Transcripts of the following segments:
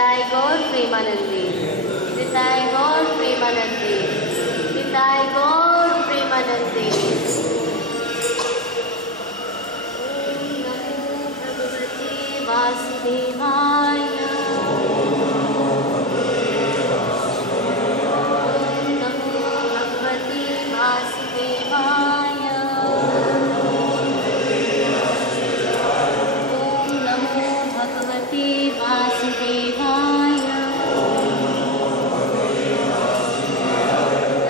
निताय गौर प्रेमानंदे, निताय गौर प्रेमानंदे, निताय गौर प्रेमानंदे। ओम नमो भगवते वासुदेवाय, ओम नमो भगवते वासुदेवाय, ओम नमो भगवते वासुदेवाय।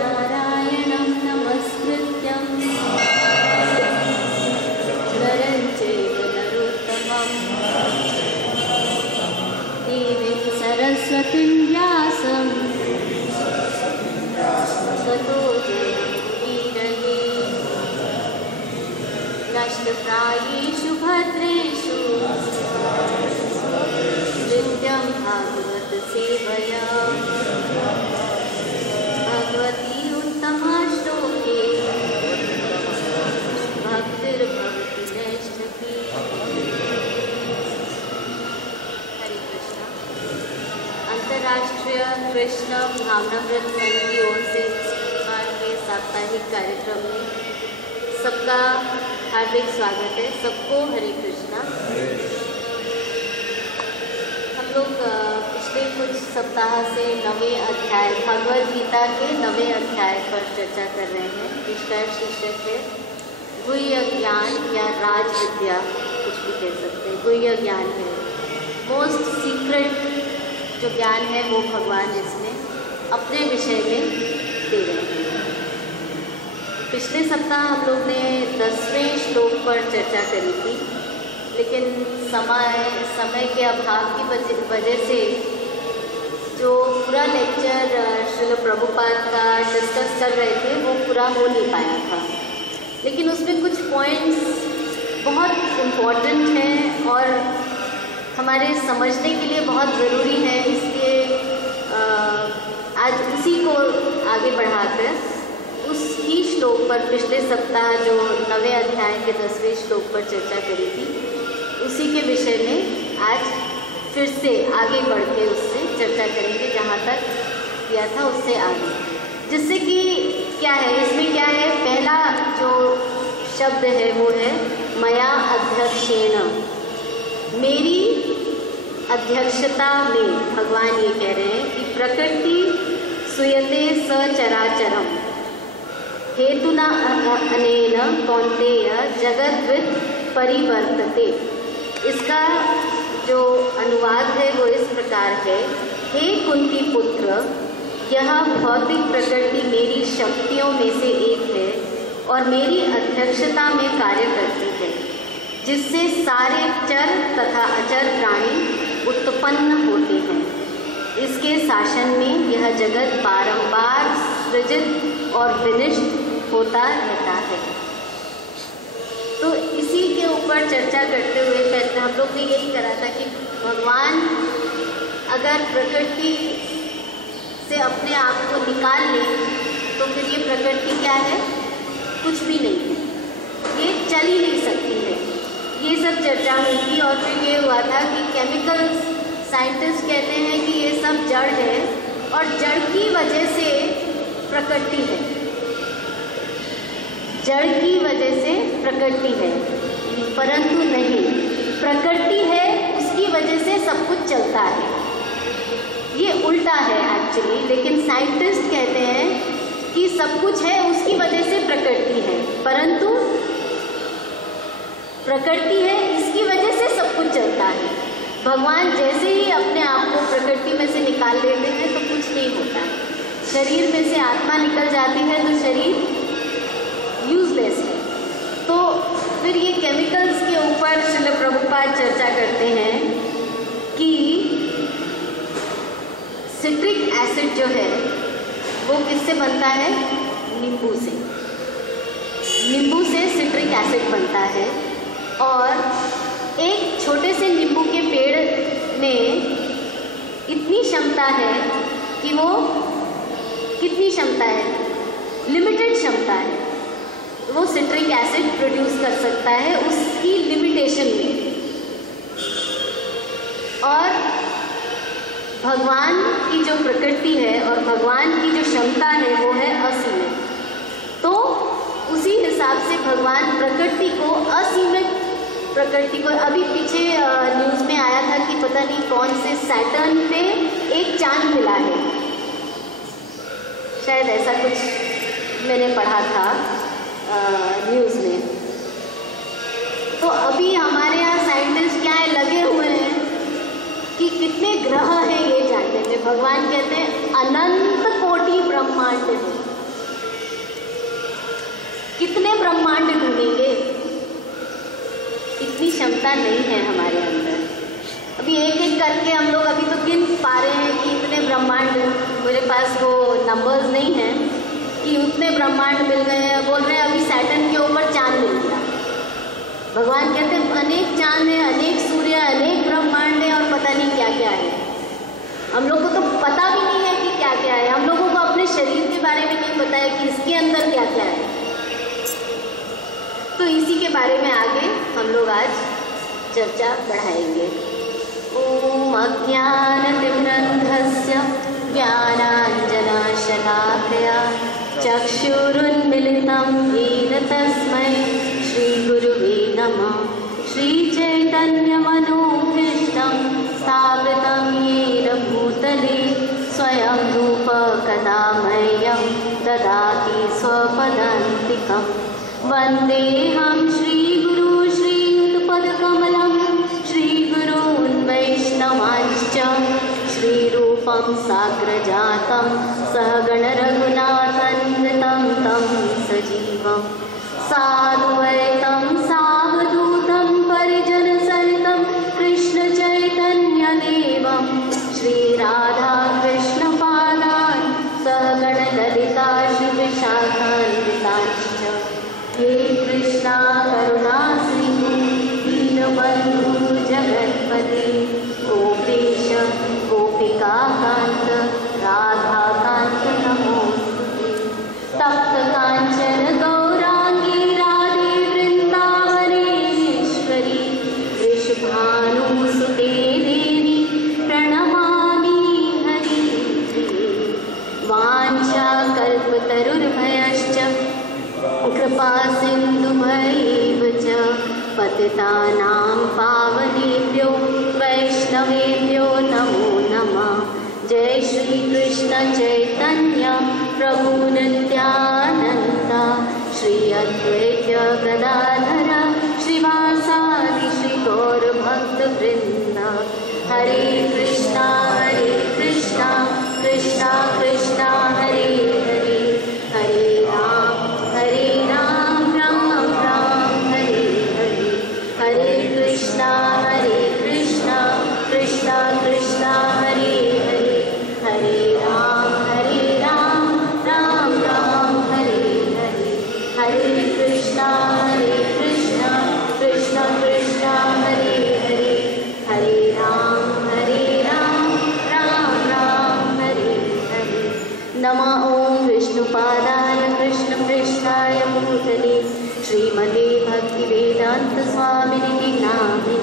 नारायणं नमस्कृत्यं नरं चैव नरोत्तमं देवीं सरस्वतीं व्यासं ततो जयमुदीरये। नष्टप्रायेषु भद्रेषु नित्यं भागवत सेवया, भगवती उत्तमा श्लोके भक्तिर्भवति नैष्ठकी। हरे कृष्णा। अंतर्राष्ट्रीय कृष्ण भावनामृत संघ की ओर से शनिवार के साप्ताहिक कार्यक्रम में सबका हार्दिक स्वागत है। सबको हरे कृष्णा। हम लोग पिछले कुछ सप्ताह से 9वें अध्याय भगवद गीता के 9वें अध्याय पर चर्चा कर रहे हैं, जिसका शीर्षक है गुह्य ज्ञान या राज विद्या, कुछ भी कह सकते हैं। गुह्य ज्ञान है, मोस्ट सीक्रेट जो ज्ञान है वो भगवान इसमें अपने विषय में दे रहे हैं। पिछले सप्ताह हम लोग ने 10वें श्लोक पर चर्चा करी थी, लेकिन समय के अभाव की वजह से जो पूरा लेक्चर श्रील प्रभुपाद का डिस्कस कर रहे थे वो पूरा हो नहीं पाया था। लेकिन उसमें कुछ पॉइंट्स बहुत इम्पोर्टेंट हैं और हमारे समझने के लिए बहुत ज़रूरी है, इसलिए आज उसी को आगे बढ़ाकर उसी श्लोक पर पिछले सप्ताह जो 9वें अध्याय के 10वें श्लोक पर चर्चा करी थी, उसी के विषय में आज फिर से आगे बढ़ के उससे चर्चा करेंगे, जहाँ तक किया था उससे आगे। जिससे कि क्या है इसमें, क्या है, पहला जो शब्द है वो है मया अध्यक्षेण, मेरी अध्यक्षता में। भगवान ये कह रहे हैं कि प्रकृति सुयते सचराचरम हेतुना अनेन कौन्तेय जगद्विद परिवर्तते। इसका जो अनुवाद है वो इस प्रकार है, हे कुंती पुत्र, यह भौतिक प्रकृति मेरी शक्तियों में से एक है और मेरी अध्यक्षता में कार्य करती है, जिससे सारे चर तथा अचर प्राणी उत्पन्न होते हैं। इसके शासन में यह जगत बारंबार सृजित और विनिष्ट होता रहता है। तो इसी के ऊपर चर्चा करते हुए पहले हम लोग ने यही करा था कि भगवान अगर प्रकृति से अपने आप को निकाल ले तो फिर ये प्रकृति क्या है, कुछ भी नहीं है, ये चल ही नहीं सकती है। ये सब चर्चा हुई थी और फिर ये हुआ था कि केमिकल साइंटिस्ट कहते हैं कि ये सब जड़ है और जड़ की वजह से प्रकृति है, जड़ की वजह से प्रकृति है, परंतु नहीं, प्रकृति है उसकी वजह से सब कुछ चलता है। ये उल्टा है एक्चुअली, लेकिन साइंटिस्ट कहते हैं कि सब कुछ है उसकी वजह से प्रकृति है, परंतु प्रकृति है इसकी वजह से सब कुछ चलता है। भगवान जैसे ही अपने आप को प्रकृति में से निकाल लेते हैं तो कुछ नहीं होता है। शरीर में से आत्मा निकल जाती है तो शरीर यूजलेस है। तो फिर ये केमिकल्स के ऊपर श्रील प्रभुपाद चर्चा करते हैं कि सिट्रिक एसिड जो है वो किससे बनता है, नींबू से। नींबू से सिट्रिक एसिड बनता है और एक छोटे से नींबू के पेड़ में इतनी क्षमता है कि वो कितनी क्षमता है, लिमिटेड क्षमता है, वो सिट्रिक एसिड प्रोड्यूस कर सकता है उसकी लिमिटेशन में। और भगवान की जो प्रकृति है और भगवान की जो क्षमता है वो है असीमित। तो उसी हिसाब से भगवान प्रकृति को असीमित प्रकृति को, अभी पीछे न्यूज़ में आया था कि पता नहीं कौन से सैटर्न पे एक चांद मिला है, शायद ऐसा कुछ मैंने पढ़ा था न्यूज़ में। तो अभी हमारे यहाँ साइंटिस्ट क्या है लगे हुए हैं कि कितने ग्रह हैं ये जानने में। भगवान कहते हैं अनंत कोटि ब्रह्मांड है, कितने ब्रह्मांड ढूंढेंगे, इतनी क्षमता नहीं है हमारे अंदर। अभी एक एक करके हम लोग अभी तो गिन पा रहे हैं कि इतने ब्रह्मांड, मेरे पास वो नंबर्स नहीं हैं कि उतने ब्रह्मांड मिल गए हैं। बोल रहे हैं अभी सैटर्न के ऊपर चांद मिल गया। भगवान कहते हैं अनेक चांद है, अनेक सूर्य, अनेक ब्रह्मांड है और पता नहीं क्या क्या है। हम लोग को तो पता भी नहीं है कि क्या क्या है। हम लोगों को अपने शरीर के बारे में नहीं पता है कि इसके अंदर क्या क्या है। तो इसी के बारे में आगे हम लोग आज चर्चा बढ़ाएंगे। ओम अज्ञानतिमिरन्धस्य ज्ञानाञ्जनशलाकया चक्षुरुन्मिलितं येन तस्मै श्रीगुरुवे नमः। श्रीचैतन्यमनोभीष्टं स्थापितं येन भूतले स्वयं रूपकदा मह्यं ददाति स्वपदान्तिकम्। वन्देऽहं श्रीगुरु श्रीयुतपदकमलं श्रीगुरून् वैष्णवांश्च श्रीरूपं साग्रजातं सहगणरघुनाथान्वितं तं सजीवं साद्वैतं सावधूतं परिजनसहितं कृष्णचैतन्यदेवं श्रीराधाकृष्णपादान् सहगणललिता श्रीविशाखान्वितांश्च। हे कृष्णा करुणा सिंधु दीनबन्धु जगत्पते गोपेश गोपिकाकान्त राधाकान्त नमोस्तुते। तप्त काञ्चन गौराङ्गी राधे वृन्दावनेश्वरी वृषभानुसुते देवी प्रणमामि हरिप्रिये। वाञ्छाकल्पतरुर्भयश्च कृपा सिन्धुभैव च पतितानां पावनेभ्यो वैष्णवेभ्यो नमो नमः। जय श्री कृष्ण चैतन्य प्रभु नित्यानंद श्री अद्वैत गदाधर श्रीवासादि श्री गौर भक्त वृंद। हरे कृष्णा कृष्णा कृष्णा हरे हरे, हरे राम राम राम हरे हरे। हरे कृष्णा कृष्णा कृष्णा हरे हरे, हरे राम राम राम हरे हरे। हरे कृष्णा कृष्णा कृष्णा हरे हरे, हरे राम राम राम हरे हरे। नमः ओं विष्णुपादाय कृष्णपृष्ठाय भूतले श्रीमते भक्तिवेदांत स्वामिनिति नामिने।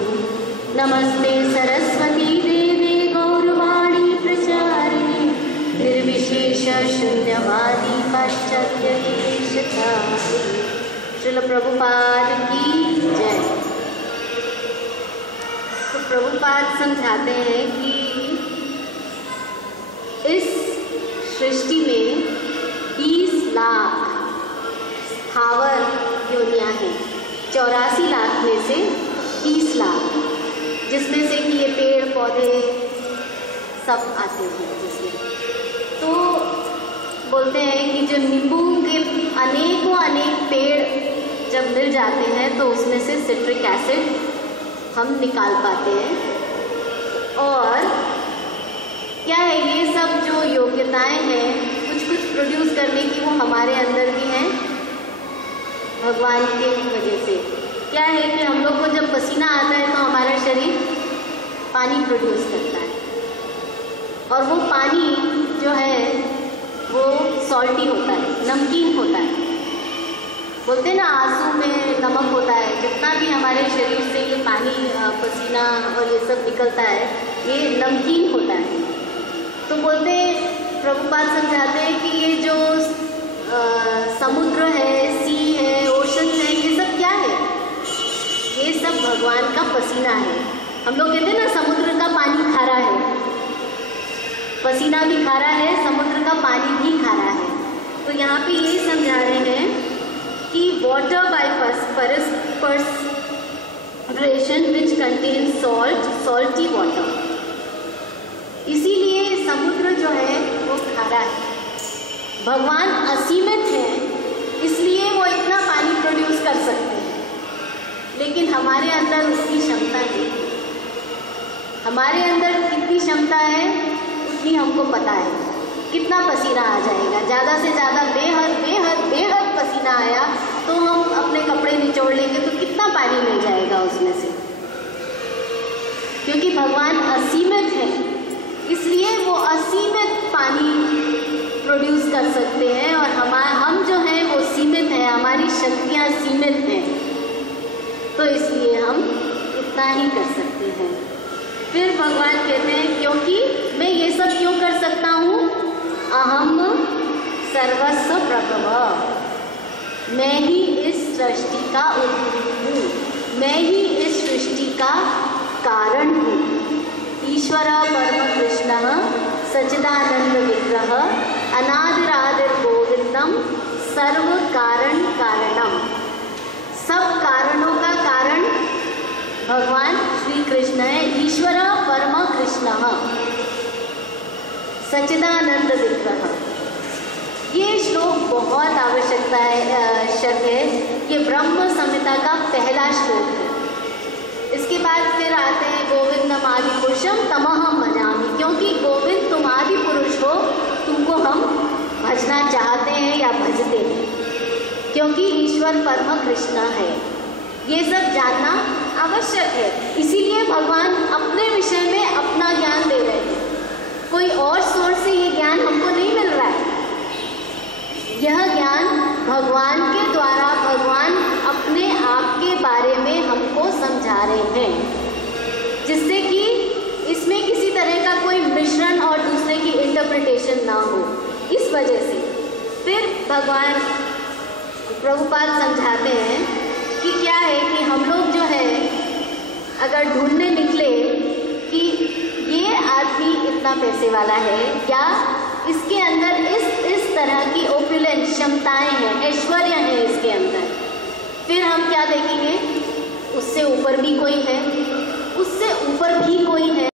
नमस्ते सरस्वती देवे गौरवाणी प्रचारिणे निर्विशेष शून्यवादी पाश्चात्य देशधारिणे। श्रील प्रभुपाद की जय। तो प्रभुपाद समझाते हैं कि इस सृष्टि में 20 लाख स्थावर योनियाँ हैं। 84 लाख में से 20 लाख, जिसमें से कि ये पेड़ पौधे सब आते हैं जिसमें। तो बोलते हैं कि जो नींबू के अनेक पेड़ जब मिल जाते हैं तो उसमें से सिट्रिक एसिड हम निकाल पाते हैं। और क्या है, ये सब जो योग्यताएं हैं कुछ प्रोड्यूस करने की, वो हमारे अंदर भी हैं भगवान के वजह से। क्या है कि हम लोग को जब पसीना आता है तो हमारा शरीर पानी प्रोड्यूस करता है, और वो पानी जो है वो सॉल्टी होता है, नमकीन होता है। बोलते हैं ना आंसू में नमक होता है। जितना भी हमारे शरीर से ये पानी पसीना और ये सब निकलता है, ये नमकीन होता है। तो बोलते प्रभुपाद समझाते हैं कि ये जो समुद्र है, सी है, ओशन है, ये सब क्या है? ये सब भगवान का पसीना है। हम लोग कहते हैं ना समुद्र का पानी खारा है, पसीना भी खारा है, समुद्र का पानी भी खारा है। तो यहाँ पे ये समझा रहे हैं कि water bye perspiration which contain salt, salty water, इसीलिए समुद्र जो है वो खारा है। भगवान असीमित है, इसलिए वो इतना पानी प्रोड्यूस कर सकते हैं, लेकिन हमारे अंदर उसकी क्षमता नहीं। हमारे अंदर कितनी क्षमता है उतनी हमको पता है। कितना पसीना आ जाएगा, ज़्यादा से ज़्यादा बेहद बेहद बेहद पसीना आया तो हम अपने कपड़े निचोड़ लेंगे तो कितना पानी मिल जाएगा उसमें से। क्योंकि भगवान असीमित है, इसलिए वो असीमित पानी प्रोड्यूस कर सकते हैं और हम जो हैं वो सीमित हैं, हमारी शक्तियाँ सीमित हैं, तो इसलिए हम इतना ही कर सकते हैं। फिर भगवान कहते हैं क्योंकि मैं ये सब क्यों कर सकता हूँ? अहम सर्वस्व प्रभव, मैं ही इस सृष्टि का उद्भव हूँ, मैं ही इस सृष्टि का कारण हूँ। ईश्वर परम कृष्ण सच्चिदानंद विग्रह अनादिरादिर गोविंदम सर्व कारण कारणम, सब कारणों का कारण भगवान श्री कृष्ण है। ईश्वर परम कृष्ण सच्चिदानंद विग्रह, ये श्लोक बहुत आवश्यक है। ये ब्रह्म संहिता का पहला श्लोक है। इसके बाद फिर आते हैं गोविंदम आदि पुरुषम तमहम भजामि, क्योंकि गोविंद तुम आदि पुरुष हो, तुमको हम भजना चाहते हैं या भजते हैं, क्योंकि ईश्वर परम कृष्ण है। ये सब जानना आवश्यक है, इसीलिए भगवान अपने विषय में अपना ज्ञान दे रहे हैं। कोई और सोर्स से ये ज्ञान हमको नहीं मिल रहा है। यह ज्ञान भगवान के द्वारा भगवान अपने आप के बारे में हमको समझा रहे हैं, जिससे कि इसमें किसी तरह का कोई मिश्रण और दूसरे की इंटरप्रिटेशन ना हो। इस वजह से फिर भगवान प्रभुपाद समझाते हैं कि क्या है कि हम लोग जो है अगर ढूंढने निकले कि ये आदमी इतना पैसे वाला है या इसके अंदर इस तरह की ओपुलेंट क्षमताएं हैं, ऐश्वर्य है इसके अंदर, फिर हम क्या देखेंगे? उससे ऊपर भी कोई है, उससे ऊपर भी कोई है,